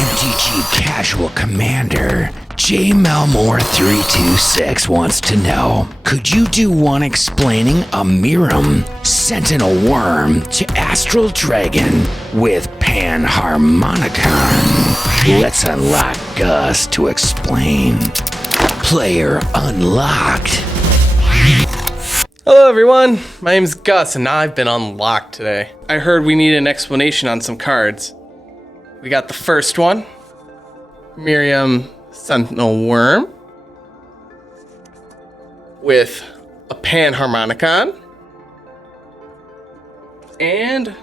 MTG Casual Commander J Melmore326 wants to know, could you do one explaining a Miram Sentinel Worm to Astral Dragon with Panharmonicon? Let's unlock GUS to explain. Player unlocked. Hello everyone, my name's Gus and I've been unlocked today. I heard we need an explanation on some cards. We got the first one, Miriam Sentinel Worm with a Panharmonicon and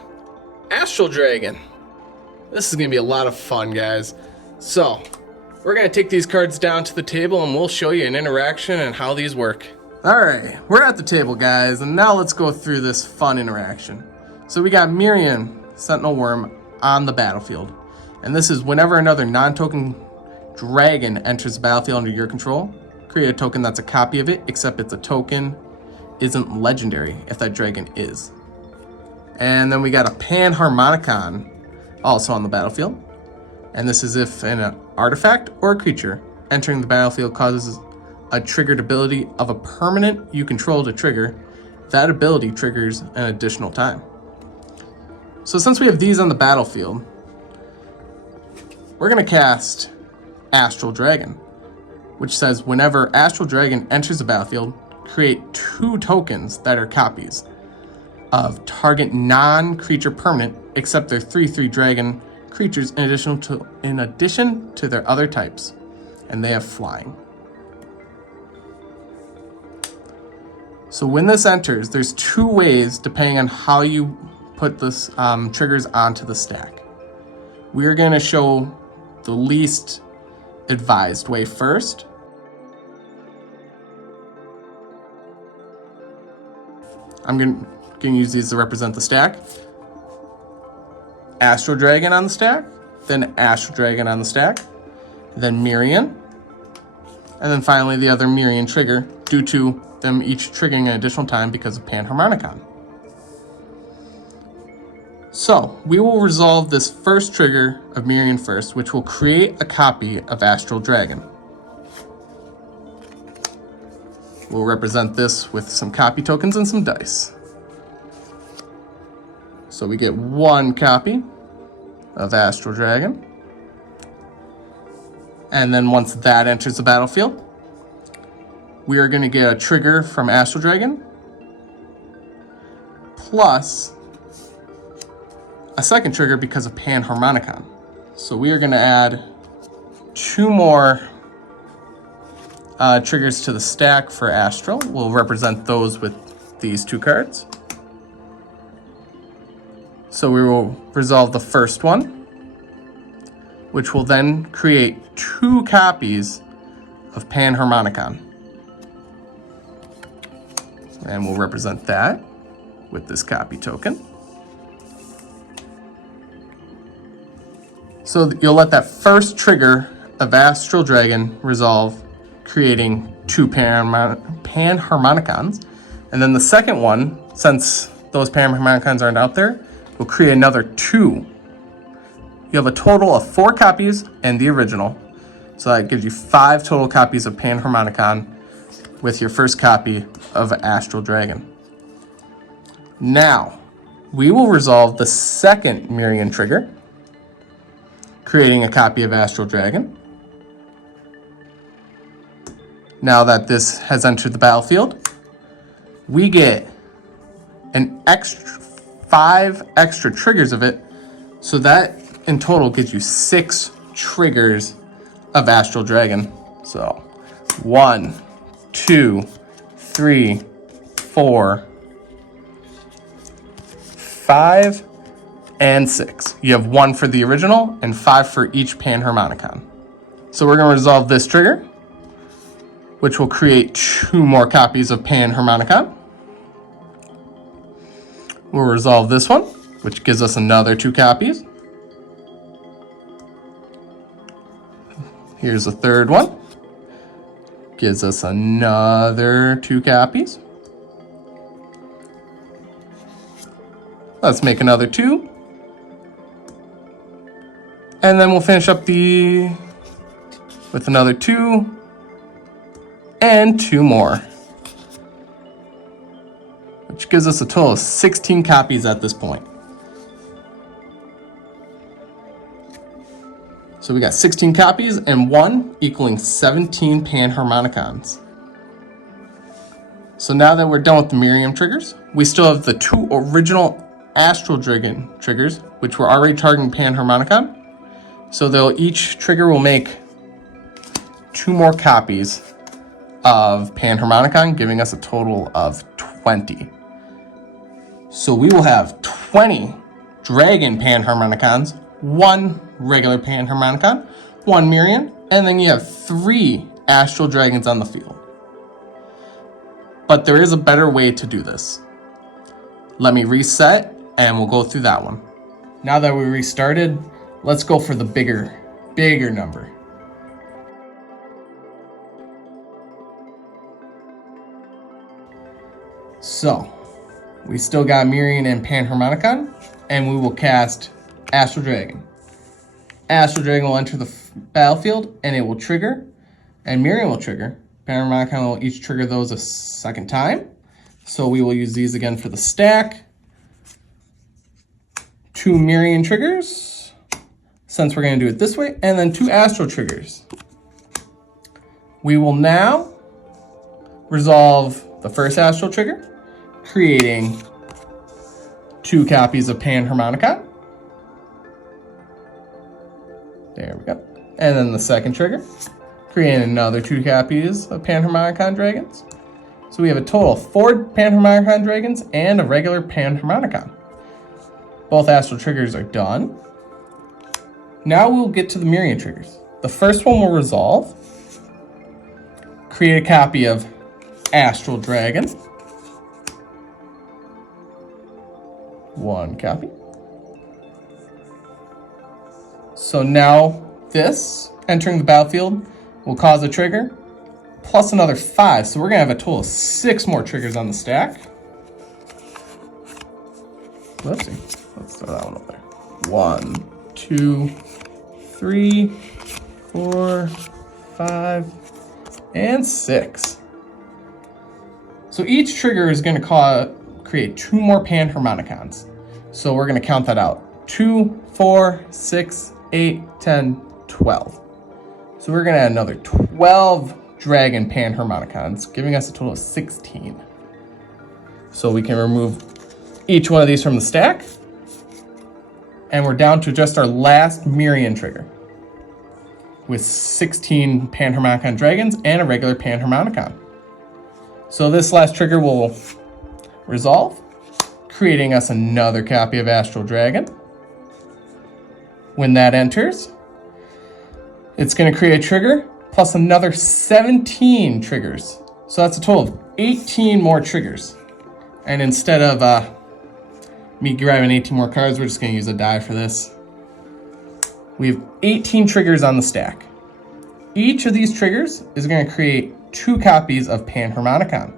Astral Dragon. This is gonna be a lot of fun, guys. So, we're gonna take these cards down to the table and we'll show you an interaction and how these work. Alright, we're at the table, guys, and now let's go through this fun interaction. So we got Miriam Sentinel Worm on the battlefield. And this is whenever another non-token dragon enters the battlefield under your control, create a token that's a copy of it, except it's a token isn't legendary if that dragon is. And then we got a Panharmonicon also on the battlefield. And this is if an artifact or a creature entering the battlefield causes a triggered ability of a permanent you control to trigger, that ability triggers an additional time. So since we have these on the battlefield, we're going to cast Astral Dragon, which says whenever Astral Dragon enters the battlefield, create 2 tokens that are copies of target non-creature permanent, except they're 3/3 dragon creatures in addition to their other types, and they have flying. So when this enters, there's 2 ways depending on how you put this triggers onto the stack. We are going to show the least advised way first. I'm going to use these to represent the stack. Astral Dragon on the stack, then Astral Dragon on the stack, then Miriam, and then finally the other Miriam trigger due to them each triggering an additional time because of Panharmonicon. So, we will resolve this first trigger of Miriam first, which will create a copy of Astral Dragon. We'll represent this with some copy tokens and some dice. So we get 1 copy of Astral Dragon. And then once that enters the battlefield, we are going to get a trigger from Astral Dragon, plus a second trigger because of Panharmonicon. So we are going to add 2 more triggers to the stack for Astral. We'll represent those with these 2 cards. So we will resolve the first one, which will then create 2 copies of Panharmonicon. And we'll represent that with this copy token. So you'll let that first trigger of Astral Dragon resolve, creating 2 Panharmonicons. And then the second one, since those Panharmonicons aren't out there, will create another 2. You have a total of 4 copies and the original. So that gives you 5 total copies of Panharmonicon with your first copy of Astral Dragon. Now, we will resolve the second Miriam trigger, creating a copy of Astral Dragon. Now that this has entered the battlefield, we get an extra 5 extra triggers of it, so that in total gives you 6 triggers of Astral Dragon. So 1, 2, 3, 4, 5, and 6. You have 1 for the original and 5 for each Panharmonicon. So we're going to resolve this trigger, which will create 2 more copies of Panharmonicon. We'll resolve this one, which gives us another 2 copies. Here's a third one. Gives us another 2 copies. Let's make another 2. And then we'll finish up with another 2 and 2 more, which gives us a total of 16 copies at this point. So we got 16 copies and 1 equaling 17 Panharmonicons. So now that we're done with the Miriam triggers, we still have the 2 original Astral Dragon triggers, which were already targeting Panharmonicon. So each trigger will make 2 more copies of Panharmonicon, giving us a total of 20. So we will have 20 Dragon Panharmonicons, 1 regular Panharmonicon, 1 Miriam, and then you have 3 Astral Dragons on the field. But there is a better way to do this. Let me reset and we'll go through that one. Now that we restarted, let's go for the bigger number. So, we still got Miriam and Panharmonicon, and we will cast Astral Dragon. Astral Dragon will enter the battlefield, and it will trigger, and Miriam will trigger. Panharmonicon will each trigger those a second time. So we will use these again for the stack. 2 Miriam triggers, since we're going to do it this way, and then 2 Astral triggers. We will now resolve the first Astral trigger, creating 2 copies of Panharmonicon. There we go. And then the second trigger, creating another 2 copies of Panharmonicon Dragons. So we have a total of 4 Panharmonicon Dragons and a regular Panharmonicon. Both Astral triggers are done. Now we'll get to the Miriam triggers. The first one will resolve. Create a copy of Astral Dragon. 1 copy. So now this, entering the battlefield, will cause a trigger, plus another 5. So we're going to have a total of 6 more triggers on the stack. Whoopsie. Let's throw that one up there. 1, 2, 3, 4, 5, and 6. So each trigger is going to create 2 more Panharmonicons. So we're going to count that out. 2, 4, 6, 8, 10, 12. So we're going to add another 12 Dragon Panharmonicons, giving us a total of 16. So we can remove each one of these from the stack. And we're down to just our last Miriam trigger, with 16 Panharmonicon Dragons and a regular Panharmonicon. So this last trigger will resolve, creating us another copy of Astral Dragon. When that enters, it's going to create a trigger plus another 17 triggers. So that's a total of 18 more triggers. And instead of me grabbing 18 more cards, we're just going to use a die for this. We have 18 triggers on the stack. Each of these triggers is going to create 2 copies of Panharmonicon.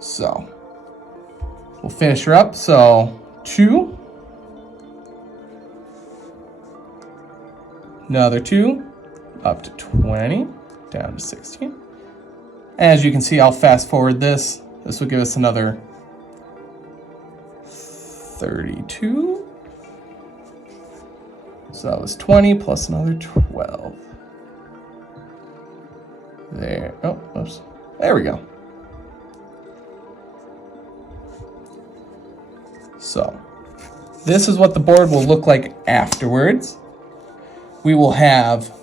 So we'll finish her up. So 2, another 2, up to 20, down to 16. As you can see, I'll fast forward this. This will give us another 32. So that was 20 plus another 12. There. Oh, oops. There we go. So this is what the board will look like afterwards. We will have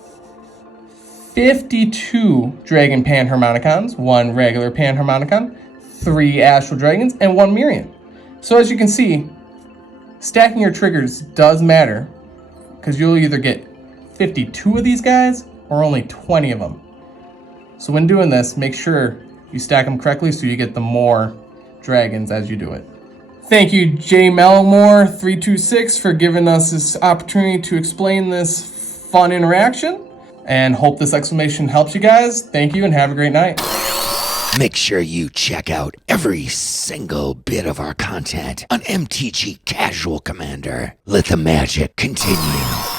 52 Dragon Panharmonicons, 1 regular Panharmonicon, 3 Astral Dragons, and 1 Miriam. So as you can see, stacking your triggers does matter, because you'll either get 52 of these guys or only 20 of them. So when doing this, make sure you stack them correctly so you get the more dragons as you do it. Thank you, J Melmore 326, for giving us this opportunity to explain this fun interaction, and hope this explanation helps you guys. Thank you and have a great night. Make sure you check out every single bit of our content on MTG Casual Commander. Let the magic continue.